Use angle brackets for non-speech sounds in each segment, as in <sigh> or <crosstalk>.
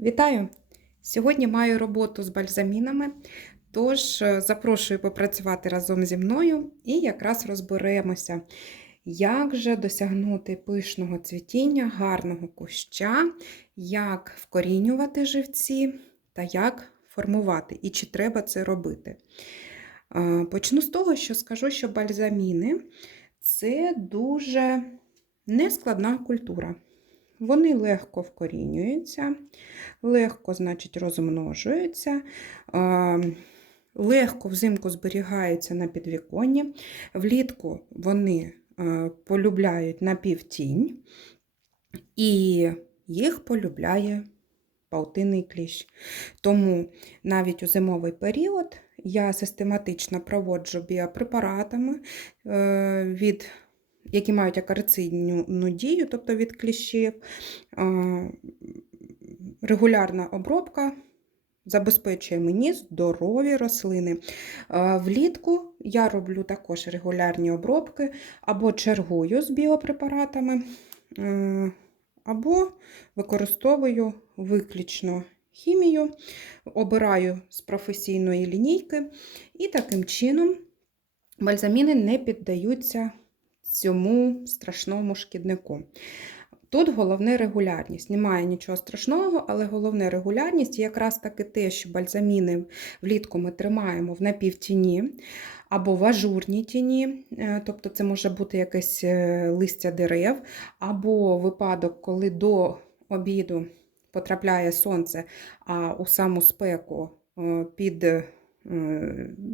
Вітаю! Сьогодні маю роботу з бальзамінами, тож е, запрошую попрацювати разом зі мною і якраз розберемося, як же досягнути пишного цвітіння, гарного куща, як вкорінювати живці та як формувати, і чи треба це робити. Е, Почну з того, що скажу, що бальзаміни це дуже нескладна культура. Вони легко вкорінюються, легко, значить, розмножуються, легко взимку зберігаються на підвіконні. Влітку вони полюбляють напівтінь, і їх полюбляє паутинний кліщ. Тому навіть у зимовий період я систематично проводжу біопрепаратами е, від які мають акарицидну дію, тобто від кліщів. Регулярна обробка забезпечує мені здорові рослини. Влітку я роблю також регулярні обробки або чергую з біопрепаратами, або використовую виключно хімію, обираю з професійної лінійки, і таким чином бальзаміни не піддаються цьому страшному шкіднику. Тут головне регулярність. Немає нічого страшного, але головне регулярність якраз таки те, що бальзаміни влітку ми тримаємо в напівтіні або в ажурній тіні, е, тобто це може бути якесь е, листя дерев, або випадок, коли до обіду потрапляє сонце, а у саму спеку е, під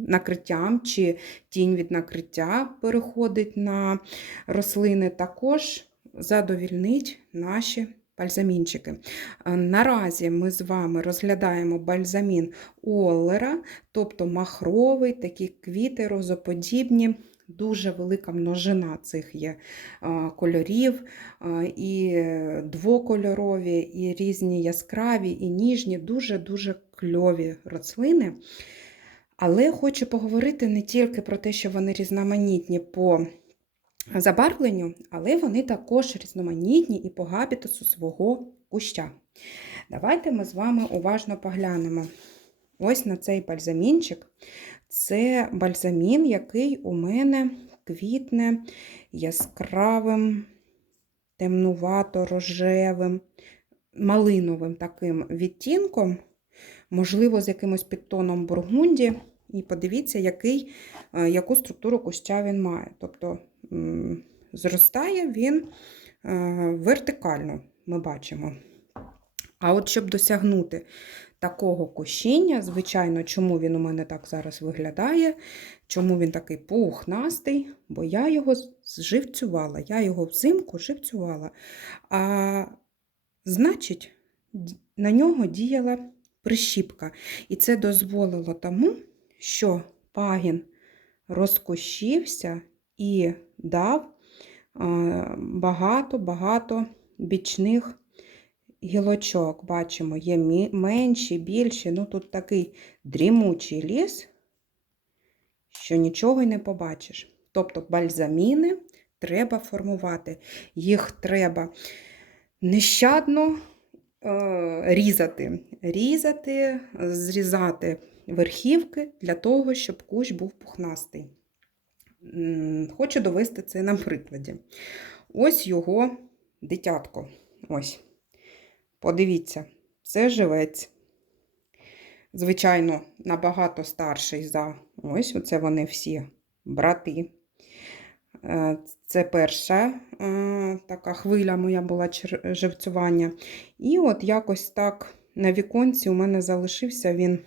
накриттям чи тінь від накриття переходить на рослини, також задовільнить наші бальзамінчики. Наразі ми з вами розглядаємо бальзамін Оллера, тобто махровий, такі квіти розоподібні. Дуже велика множина цих є кольорів, і двокольорові, і різні яскраві, і ніжні, дуже-дуже кльові рослини. Але хочу поговорити не тільки про те, що вони різноманітні по забарвленню, але вони також різноманітні і по габітусу свого куща. Давайте ми з вами уважно поглянемо ось на цей бальзамінчик. Це бальзамін, який у мене квітне яскравим, темнувато-рожевим, малиновим таким відтінком, можливо, з якимось підтоном бургунді. І подивіться, який, е, яку структуру куща він має. Тобто зростає він е, вертикально, ми бачимо. А от щоб досягнути такого кущіння, звичайно, чому він у мене так зараз виглядає, чому він такий пухнастий, бо я його зживцювала, я його взимку живцювала. А значить, на нього діяла прищіпка. І це дозволило тому, що пагін розкощився і дав багато-багато бічних гілочок. Бачимо, є менші, більші. Ну тут такий дрімучий ліс, що нічого й не побачиш. Тобто бальзаміни треба формувати. Їх треба нещадно різати, різати, зрізати верхівки для того, щоб кущ був пухнастий. Хочу довести це на прикладі. Ось його дитятко. Ось. Подивіться, це живець. Звичайно, набагато старший за ось оце вони всі брати. Е, це перша е, така хвиля моя була живцювання. І от якось так на віконці у мене залишився він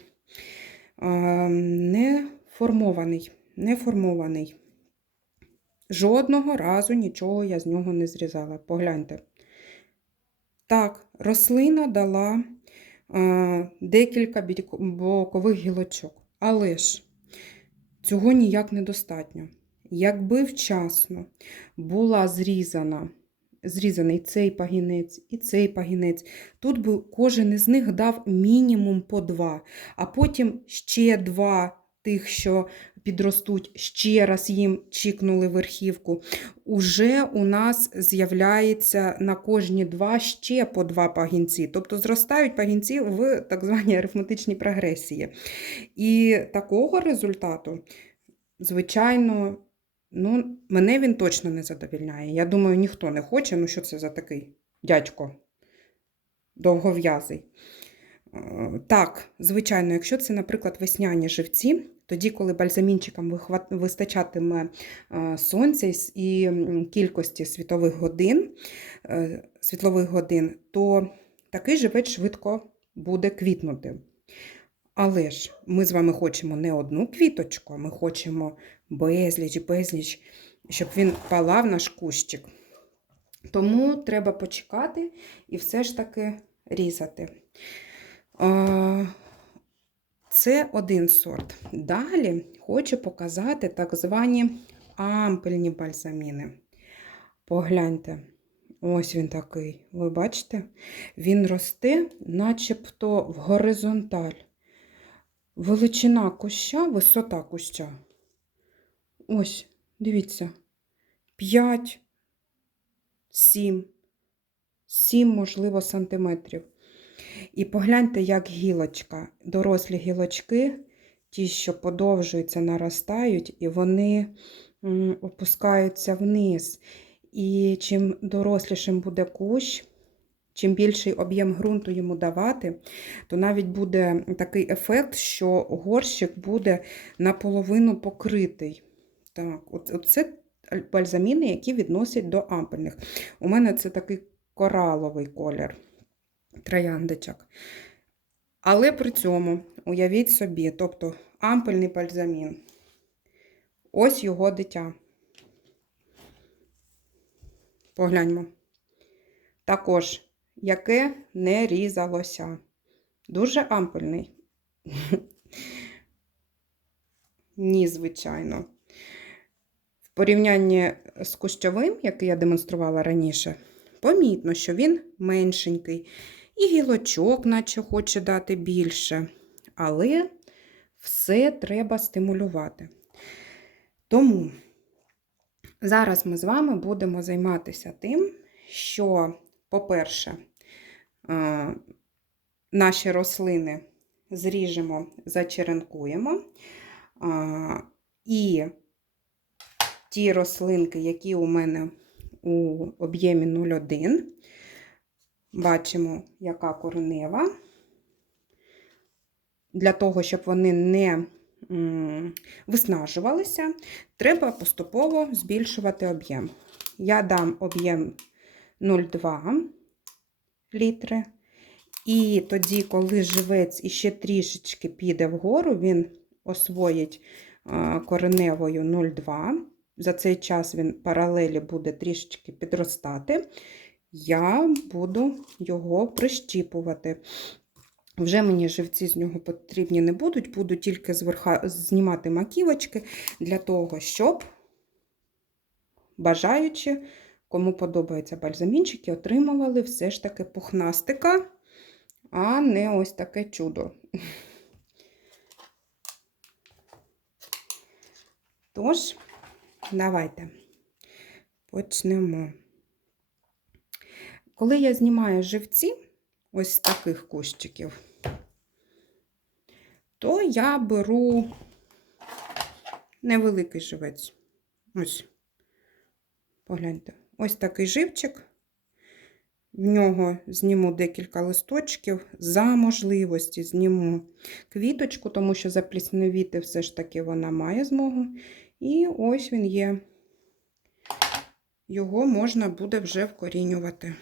не формований. Не формований. Жодного разу нічого я з нього не зрізала. Погляньте. Так, рослина дала е, декілька бокових гілочок. Але ж цього ніяк недостатньо. Якби вчасно була зрізана зрізаний цей пагінець і цей пагінець. Тут би кожен із них дав мінімум по два, а потім ще два тих, що підростуть, ще раз їм чікнули верхівку. Уже у нас з'являється на кожні два ще по два пагінці. Тобто зростають пагінці в так званій арифметичній прогресії. І такого результату, звичайно, ну, мене він точно не задовільняє. Я думаю, ніхто не хоче, ну що це за такий дядько довгов'язий. Е, Так, звичайно, якщо це, наприклад, весняні живці, тоді, коли бальзамінчикам вистачатиме е, сонця і кількості світових годин, е, світлових годин, то такий живець швидко буде квітнути. Але ж ми з вами хочемо не одну квіточку, ми хочемо безліч, безліч, щоб він палав наш кущик. Тому треба почекати і все ж таки різати. Це один сорт. Далі хочу показати так звані ампельні бальзаміни. Погляньте, ось він такий. Ви бачите? Він росте, начебто в горизонталь. Величина куща, висота куща. Ось, дивіться, 5, 7, 7, можливо, сантиметрів. І погляньте, як гілочка. Дорослі гілочки, ті, що подовжуються, наростають, і вони опускаються вниз. І чим дорослішим буде кущ, чим більший об'єм ґрунту йому давати, то навіть буде такий ефект, що горщик буде наполовину покритий. Так, от- Оце бальзаміни, які відносять до ампельних. У мене це такий кораловий колір трояндочок. Але при цьому уявіть собі, тобто ампельний бальзамін. Ось його дитя. Погляньмо. Також, яке не різалося. Дуже ампельний. <laughs> Ні, звичайно. Порівнянні з кущовим, який я демонструвала раніше, помітно, що він меншенький. І гілочок, наче хоче дати більше. Але все треба стимулювати. Тому зараз ми з вами будемо займатися тим, що, по-перше, наші рослини зріжемо, зачеренкуємо. І ті рослинки, які у мене у об'ємі 0,1, бачимо, яка коренева. Для того, щоб вони не виснажувалися, треба поступово збільшувати об'єм. Я дам об'єм 0,2 літри. І тоді, коли живець іще трішечки піде вгору, він освоїть кореневою 0,2. За цей час він паралелі буде трішечки підростати. Я буду його прищіпувати. Вже мені живці з нього потрібні не будуть, буду тільки зверха знімати маківочки для того, щоб бажаючи, кому подобаються бальзамінчики, отримували все ж таки пухнастика, а не ось таке чудо. Тож, давайте почнемо. Коли я знімаю живці, ось з таких кущиків, то я беру невеликий живець. Ось, погляньте, ось такий живчик. В нього зніму декілька листочків, за можливості зніму квіточку, тому що заплісневіти все ж таки вона має змогу. І ось він є. Його можна буде вже вкорінювати.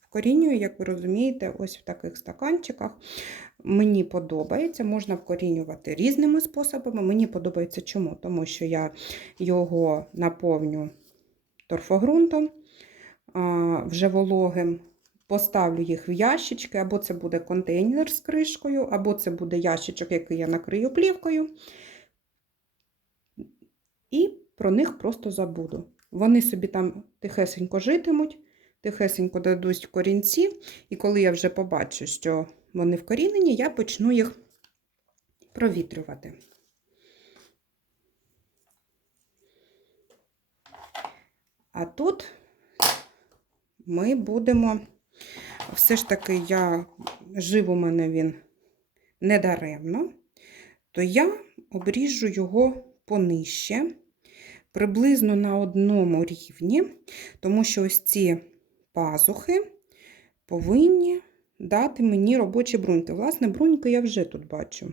Вкорінюю, як ви розумієте, ось в таких стаканчиках. Мені подобається, можна вкорінювати різними способами. Мені подобається чому? Тому що я його наповню торфогрунтом, вже вологим. Поставлю їх в ящички, або це буде контейнер з кришкою, або це буде ящичок, який я накрию плівкою і про них просто забуду. Вони собі там тихесенько житимуть, тихесенько дадуть корінці, і коли я вже побачу, що вони вкорінені, я почну їх провітрювати. А тут ми будемо, все ж таки, я жив у мене він недаремно, то я обріжу його понижче приблизно на одному рівні, тому що ось ці пазухи повинні дати мені робочі бруньки. Власне, бруньки я вже тут бачу.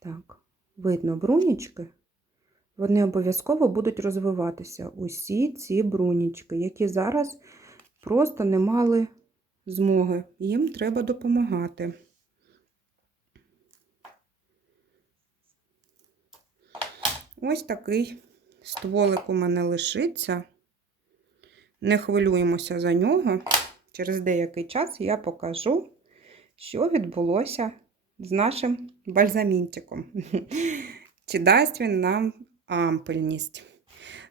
Так, видно брунічки. Вони обов'язково будуть розвиватися. Усі ці брунічки, які зараз просто не мали змоги. Їм треба допомагати. Ось такий стволик у мене лишиться. Не хвилюємося за нього. Через деякий час я покажу, що відбулося з нашим бальзамінтиком. <laughs> Чи дасть він нам ампельність.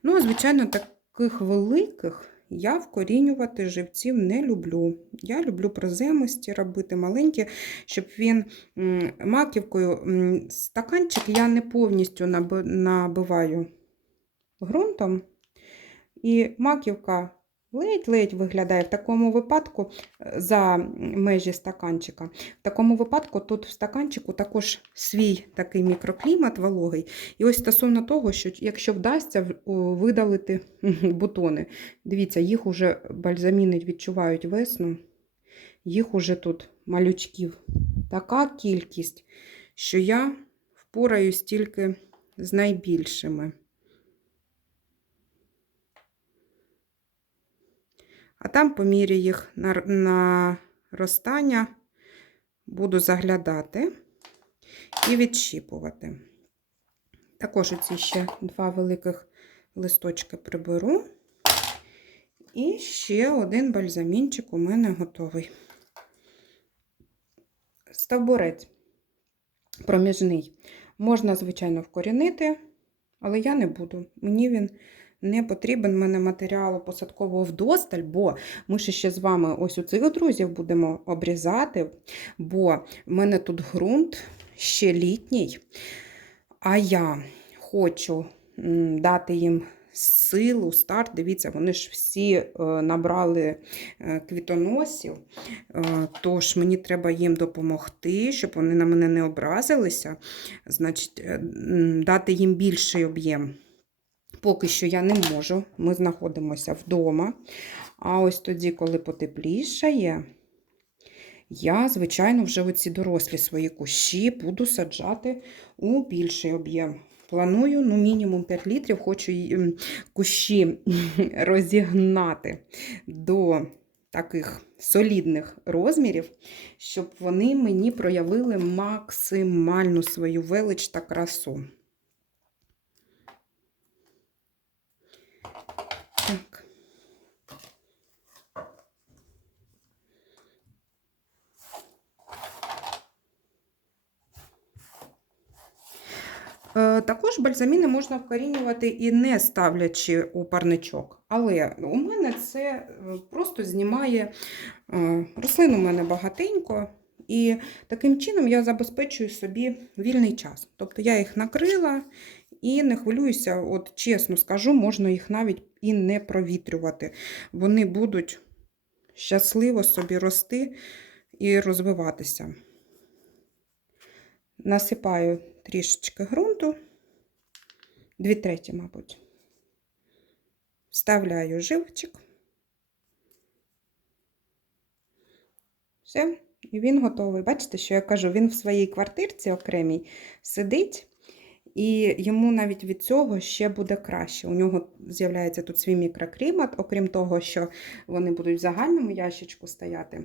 Ну, звичайно, таких великих я вкорінювати живців не люблю. Я люблю проземості робити маленькі, щоб він маківкою стаканчик я не повністю набиваю ґрунтом. І маківка ледь-ледь виглядає в такому випадку е, за межі стаканчика. В такому випадку тут в стаканчику також свій такий мікроклімат вологий. І ось стосовно того, що якщо вдасться видалити бутони, дивіться, їх уже бальзаміни відчувають весну, їх уже тут малючків така кількість, що я впораюсь тільки з найбільшими. А там, по мірі їх на- наростання, буду заглядати і відщіпувати. Також оці ще два великих листочки приберу. І ще один бальзамінчик у мене готовий. Стовбурець проміжний. Можна, звичайно, вкорінити, але я не буду. Мені він не потрібен. Мене матеріалу посадкового вдосталь, бо ми ще з вами ось у цих друзів будемо обрізати, бо в мене тут ґрунт ще літній, а я хочу дати їм силу, старт. Дивіться, вони ж всі е, набрали е, квітоносів, е, тож мені треба їм допомогти, щоб вони на мене не образилися, значить, дати їм більший об'єм. Поки що я не можу, ми знаходимося вдома. А ось тоді, коли потеплішає, я, звичайно, вже оці дорослі свої кущі буду саджати у більший об'єм. Планую, ну, мінімум 5 літрів, хочу кущі <laughs> розігнати до таких солідних розмірів, щоб вони мені проявили максимальну свою велич та красу. Так. Е, Також бальзаміни можна вкорінювати і не ставлячи у парничок. Але у мене це е, просто знімає е, рослин у мене багатенько, і таким чином я забезпечую собі вільний час. Тобто я їх накрила і не хвилююся, от чесно скажу, можна їх навіть і не провітрювати. Вони будуть щасливо собі рости і розвиватися. Насипаю трішечки ґрунту, дві треті, мабуть. Вставляю живчик. Все, і він готовий. Бачите, що я кажу, він в своїй квартирці окремій сидить, і йому навіть від цього ще буде краще. У нього з'являється тут свій мікроклімат, окрім того, що вони будуть в загальному ящичку стояти.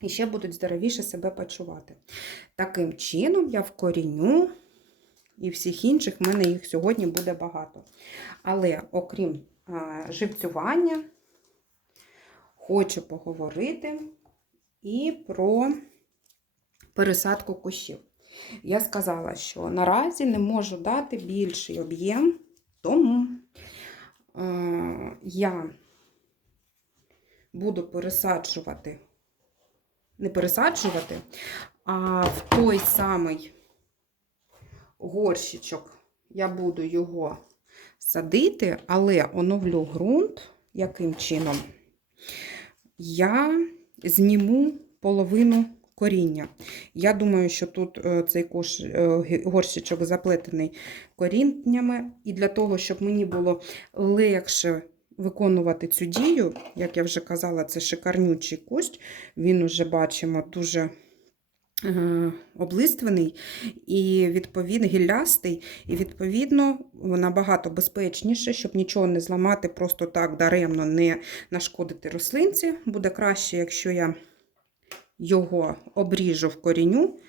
І ще будуть здоровіше себе почувати. Таким чином я вкоріню, і всіх інших в мене їх сьогодні буде багато. Але окрім а, живцювання, хочу поговорити і про пересадку кущів. Я сказала, що наразі не можу дати більший об'єм, тому я буду пересаджувати, не пересаджувати, а в той самий горщичок я буду його садити, але оновлю ґрунт яким чином? Я зніму половину коріння. Я думаю, що тут е, цей кош, е, горщичок заплетений коріннями, і для того, щоб мені було легше виконувати цю дію, як я вже казала, це шикарнючий кущ, він уже бачимо дуже е, облистваний і відповідно гіллястий, і відповідно набагато безпечніше, щоб нічого не зламати, просто так даремно не нашкодити рослинці. Буде краще, якщо я його обріжу в коріню,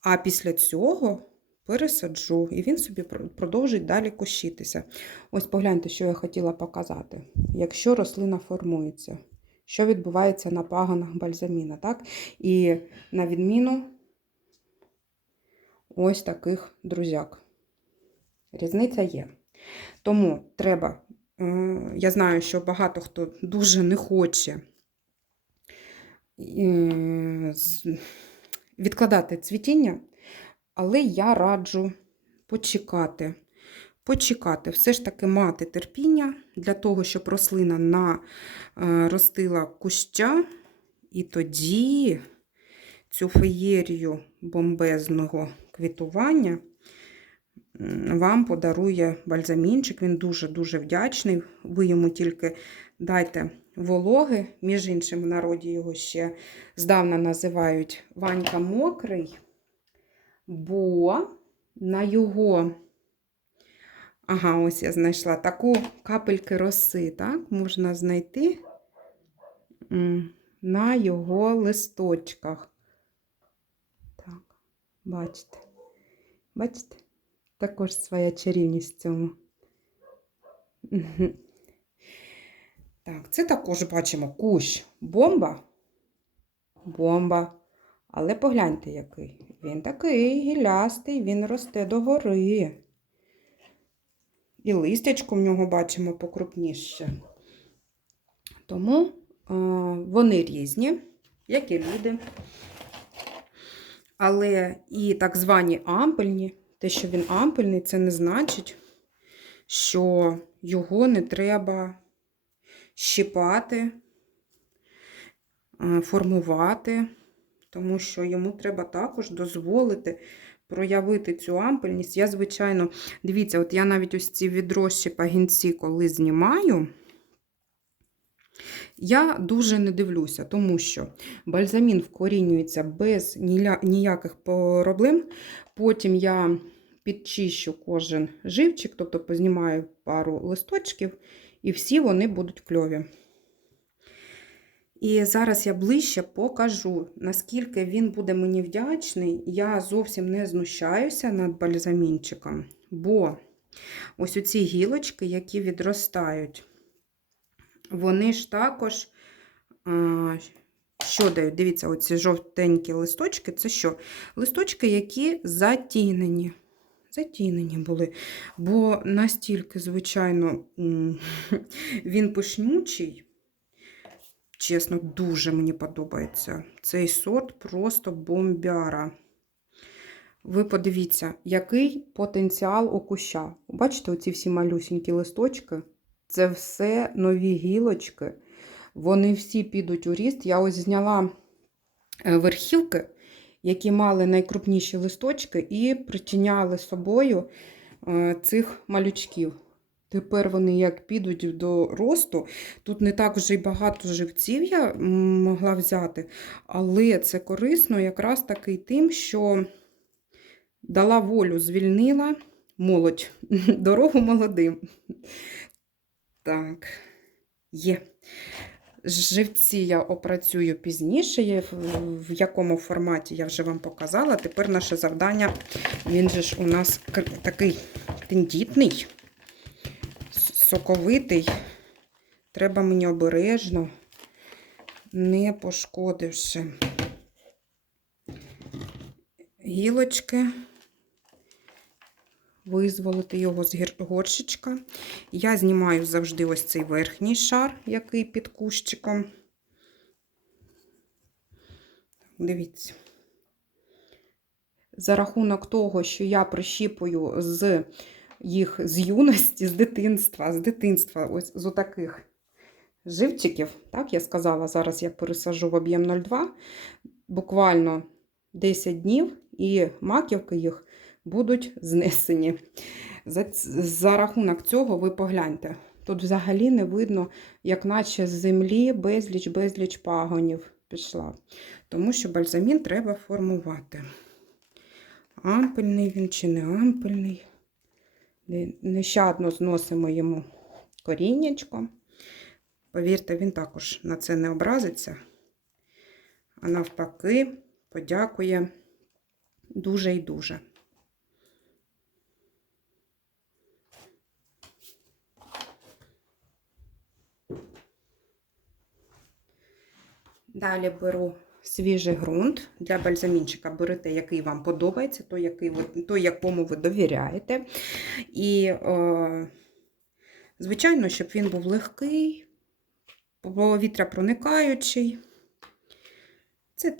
а після цього пересаджу, і він собі пр- продовжить далі кущитися. Ось погляньте, що я хотіла показати. Якщо рослина формується, що відбувається на паганах бальзаміна, так? І на відміну ось таких друзяк. Різниця є. Тому треба, е, я знаю, що багато хто дуже не хоче е, відкладати цвітіння, але я раджу почекати. Почекати, все ж таки мати терпіння для того, щоб рослина наростила куща, і тоді цю феєрію бомбезного квітування вам подарує бальзамінчик. Він дуже-дуже вдячний. Ви йому тільки дайте вологи. Між іншим, в народі його ще здавна називають Ванька Мокрий, бо на його. Ага, ось я знайшла таку капельки роси, так, можна знайти на його листочках. Так, бачите. Бачите? Також своя чарівність в цьому. Так, це також бачимо кущ. Бомба. Бомба. Але погляньте, який. Він такий гілястий, він росте догори. І листячко в нього бачимо покрупніше. Тому вони різні, як і люди. Але і так звані ампельні, те, що він ампельний, це не значить, що його не треба щипати, е, формувати, тому що йому треба також дозволити проявити цю ампельність. Я, звичайно, дивіться, от я навіть ось ці відрощі пагінці, коли знімаю, я дуже не дивлюся, тому що бальзамін вкорінюється без ніяких проблем. Потім я підчищу кожен живчик, тобто познімаю пару листочків, і всі вони будуть кльові. І зараз я ближче покажу, наскільки він буде мені вдячний. Я зовсім не знущаюся над бальзамінчиком, бо ось оці гілочки, які відростають, вони ж також що дають? Dивіться, оці жовтенькі листочки це що? Листочки, які затінені. Затінені були, бо настільки, звичайно, <laughs> він пишнючий. Чесно, дуже мені подобається. Цей сорт просто бомбяра. Ви подивіться, який потенціал у куща. Бачите, оці всі малюсінькі листочки? Це все нові гілочки. Вони всі підуть у ріст. Я ось зняла е, верхівки, які мали найкрупніші листочки, і притіняли собою е, цих малючків. Тепер вони як підуть до росту. Тут не так вже й багато живців я могла взяти, але це корисно якраз таки тим, що дала волю, звільнила молодь, <laughs> дорогу молодим. Так, є. Живці я опрацюю пізніше, в- якому форматі я вже вам показала. Тепер наше завдання, він же ж у нас такий тендітний, соковитий. Треба мені обережно, не пошкодивши гілочки, визволити його з горщичка. Я знімаю завжди ось цей верхній шар, який під кущиком. Дивіться. За рахунок того, що я прищіпую з їх з юності, з дитинства, з дитинства, ось з отаких живчиків. Так, я сказала, зараз я пересажу в об'єм 0,2, буквально 10 днів, і маківки їх будуть знесені. За, за рахунок цього ви погляньте. Тут взагалі не видно, як наче з землі безліч-безліч пагонів пішла. Тому що бальзамін треба формувати. Ампельний він чи не ампельний. Не- Нещадно зносимо йому коріннячко. Повірте, він також на це не образиться, а навпаки, подякує дуже і дуже. Далі беру свіжий ґрунт для бальзамінчика. Берете, який вам подобається, той, який ви, той якому ви довіряєте. І, е, звичайно, щоб він був легкий, повітря проникаючий. Це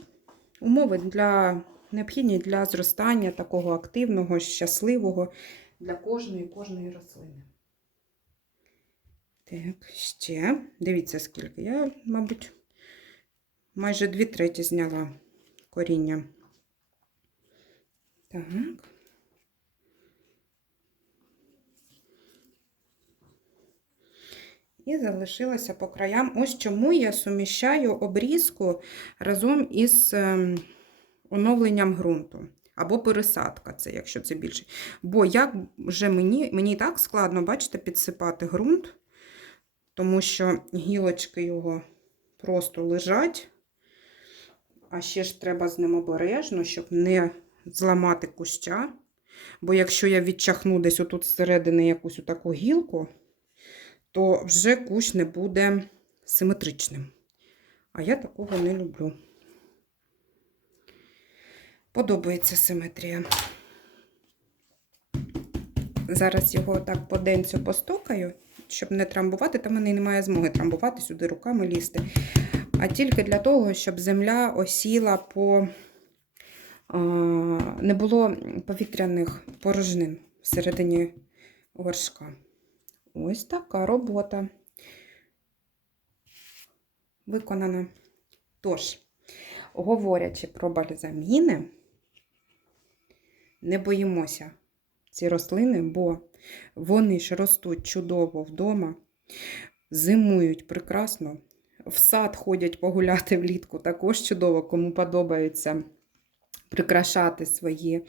умови для, необхідні для зростання такого активного, щасливого для кожної кожної рослини. Так, ще. Дивіться, скільки. Я, мабуть, майже дві треті зняла коріння. Так. І залишилося по краям. Ось чому я суміщаю обрізку разом із ем, оновленням ґрунту. Або пересадка, це якщо це більше. Бо як вже мені, мені і так складно, бачите, підсипати ґрунт, тому що гілочки його просто лежать. А ще ж треба з ним обережно, щоб не зламати куща. Бо якщо я відчахну десь отут зсередини якусь таку гілку, то вже кущ не буде симетричним. А я такого не люблю. Подобається симетрія. Зараз його так по денцю постукаю, щоб не трамбувати. Там мене немає змоги трамбувати сюди руками лізти. А тільки для того, щоб земля осіла по не було повітряних порожнин всередині горшка. Ось така робота виконана. Тож, говорячи про бальзаміни, не боїмося ці рослини, бо вони ж ростуть чудово вдома, зимують прекрасно, в сад ходять погуляти влітку також чудово, кому подобається прикрашати свої е,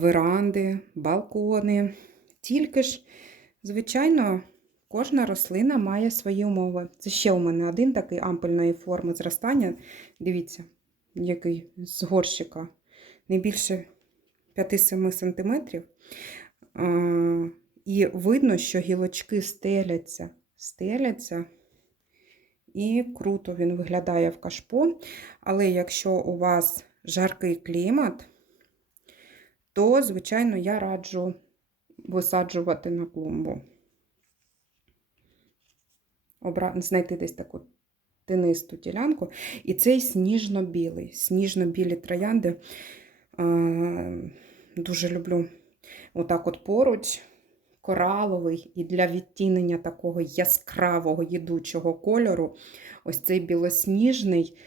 веранди, балкони. Тільки ж, звичайно, кожна рослина має свої умови. Це ще у мене один такий ампельної форми зростання. Дивіться, який з горщика не більше 5-7 см. Е, І видно, що гілочки стеляться, стеляться. І круто він виглядає в кашпо. Але якщо у вас жаркий клімат, то, звичайно, я раджу висаджувати на клумбу. Обра... Знайти десь таку тинисту ділянку. І цей сніжно-білий. Сніжно-білі троянди дуже люблю. Отак от поруч кораловий і для відтінення такого яскравого їдучого кольору. Ось цей білосніжний.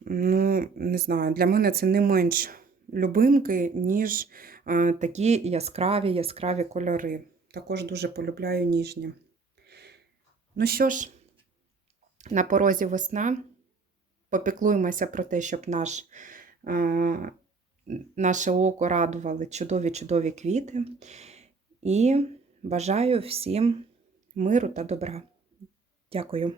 Ну, не знаю, для мене це не менш любимки, ніж е, такі яскраві яскраві кольори. Також дуже полюбляю ніжні. Ну що ж, на порозі весна. Попіклуємося про те, щоб наш, е, наше око радували чудові-чудові квіти. І бажаю всім миру та добра. Дякую.